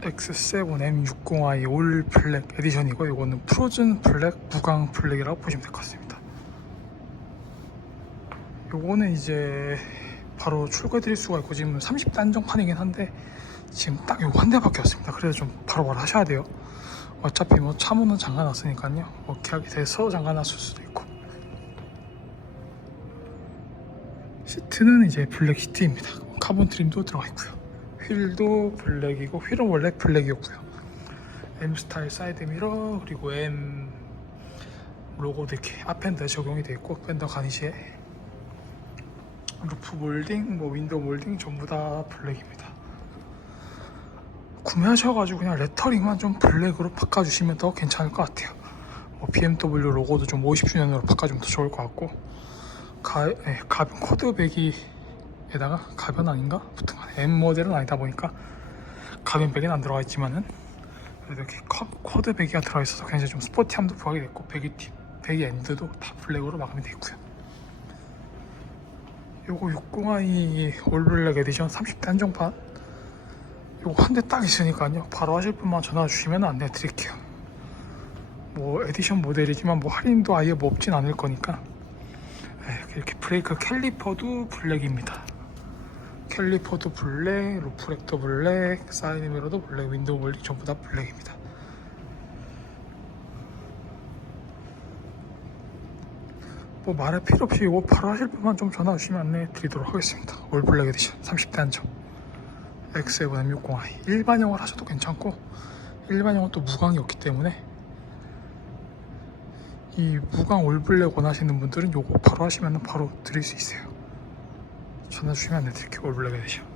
X7 M60i 올 블랙 에디션이고 이거는 프로즌 블랙 무광 블랙이라고 보시면 될 것 같습니다. 요거는 이제 바로 출고해 드릴 수가 있고 지금 30대 한정판이긴 한데 지금 딱 요거 한 대밖에 없습니다. 그래서 좀 바로바로 하셔야 돼요. 어차피 뭐 차문은 잠가놨으니까요. 뭐 계약이 돼서 잠가놨을 수도 있고 시트는 이제 블랙 시트입니다. 카본 트림도 들어가 있고요. 휠도 블랙이고 휠은 원래 블랙이었고요. M 스타일 사이드 미러 그리고 M 로고도 이렇게 앞엔더에 적용이 되어 있고 펜더 가니시에 루프 몰딩, 뭐 윈도우 몰딩 전부 다 블랙입니다. 구매하셔가지고 그냥 레터링만 좀 블랙으로 바꿔주시면 더 괜찮을 것 같아요. 뭐 BMW 로고도 좀 50주년으로 바꿔주면 더 좋을 것 같고 가, 네, 가변 코드배기 에다가 가변 아닌가? 거 M 모델은 아니다 보니까 가변 배기는 안 들어가 있지만은 이렇게 커- 코드배기가 들어가 있어서 굉장히 좀 스포티함도 부각이 됐고 배기 팁, 배기 엔드도 다 블랙으로 마감이 있고요. 요거 60i 올블랙 에디션 30대 한정판. 요거 한 대 딱 있으니까요. 바로 하실 분만 전화 주시면 안내 드릴게요. 뭐 에디션 모델이지만 뭐 할인도 아예 뭐 없진 않을 거니까. 네, 이렇게 브레이크 캘리퍼도 블랙입니다 캘리퍼도 블랙, 루프렉터 블랙, 사이드 미러도 블랙, 윈도우 몰딩 전부 다 블랙입니다. 뭐 말할 필요 없이 이거 바로 하실 분만 좀 전화 주시면 안내 드리도록 하겠습니다. 올 블랙 에디션 30대 한정. X7 M60i 일반형을 하셔도 괜찮고 일반형은 또 무광이었기 때문에 이 무광 올블랙 원하시는 분들은 요거 바로 하시면 바로 드릴 수 있어요 전화 주시면 안내 드릴게요 올블랙 에디션